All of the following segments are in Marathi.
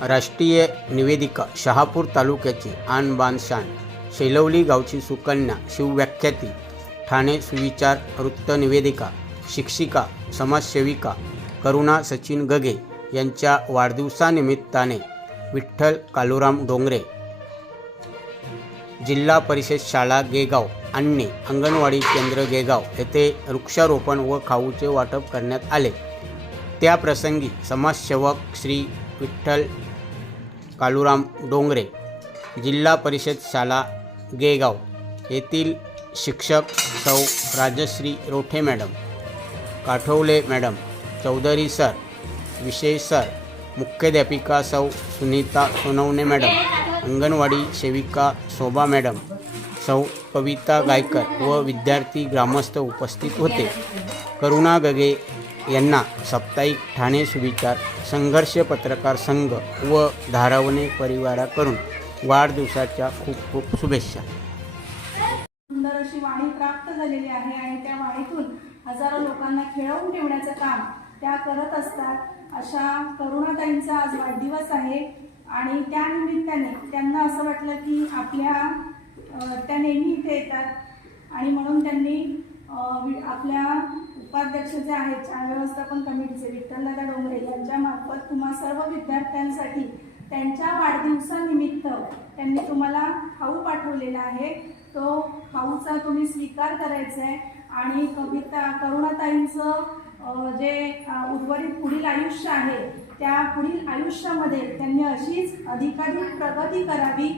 राष्ट्रीय निवेदिका शहापूर तालुक्याची आन बान शान शेलवली गावची सुकन्या शिवव्याख्याती ठाणे सुविचार वृत्त निवेदिका शिक्षिका समाजसेविका करुणा सचिन गगे यांच्या वाढदिवसानिमित्ताने विठ्ठल कालुराम डोंगरे जिल्हा परिषद शाळा गेगाव आणि अंगणवाडी केंद्र गेगाव येथे वृक्षारोपण व खाऊचे वाटप करण्यात आले. त्याप्रसंगी समाजसेवक श्री विठ्ठल कालुराम डोंगरे जिल्हा परिषद शाळा गेगाव येथील शिक्षक सौ Rajashri Rothe madam Kathavale madam Chaudhari sir विषय सर मुख्याध्यापिका सौ सुनीता सोनवणे मॅडम अंगणवाडी सेविका शोभा मॅडम सौ कविता गायकर व विद्यार्थी ग्रामस्थ उपस्थित होते. करुणा गगे यांना साप्ताहिक ठाणे सुविचार संघर्ष पत्रकार संघ व धारावणे परिवाराकडून वाढदिवसाच्या खूप खूप शुभेच्छा. सुंदर अशी वाणी प्राप्त झालेली आहे आणि त्या वाणीतून हजारो लोकांना खेळवून ठेवण्याचं काम त्या करत असतात. अशा करुणाताईंचा आज वाढदिवस आहे आणि त्या निमित्ताने त्यांना असं वाटलं की आपल्या त्या नेहमी इथे येतात आणि म्हणून त्यांनी वि- आपल्या उपाध्यक्ष जे आहेत शाळा व्यवस्थापन कमिटीचे विठ्ठलदादा डोंगरे यांच्या मार्फत तुम्हा सर्व विद्यार्थ्यांसाठी त्यांच्या वाढदिवसानिमित्त त्यांनी तुम्हाला खाऊ पाठवलेला आहे. तो खाऊचा तुम्ही स्वीकार करायचा आहे आणि कविता करुणाताईंचं जे उर्वरित पुढील आयुष्य आहे त्या पुढील आयुष्यामध्ये त्यांनी अशीच अधिकाधिक प्रगती करावी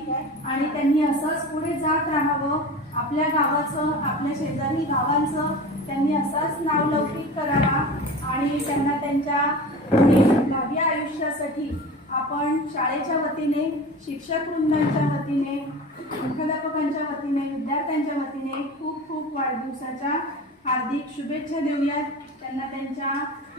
आणि त्यांनी असंच पुढे जात राहावं. आपल्या गावाचं आपल्या शेजारी गावांचं त्यांनी असाच नावलौकिक करावा आणि त्यांना त्यांच्या पुढील भावी आयुष्यासाठी आपण शाळेच्या वतीने शिक्षक वृंदांच्या वतीने मुख्याध्यापकांच्या वतीने विद्यार्थ्यांच्या वतीने खूप खूप वाढदिवसाच्या हार्दिक शुभेच्छा देऊयात. त्यांना त्यांच्या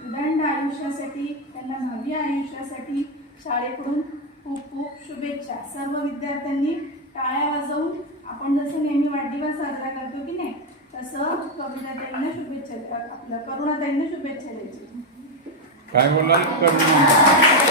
उदंड आयुष्यासाठी त्यांना भावी आयुष्यासाठी शाळेकडून खूप खूप शुभेच्छा. सर्व विद्यार्थ्यांनी टाळ्या वाजवून आपण जसं नेहमी वाढदिवस साजरा करतो की नाही तसं कविताताईंना शुभेच्छा आपल्या करुणाताईंना शुभेच्छा द्यायची काय बोलणार? करुणा.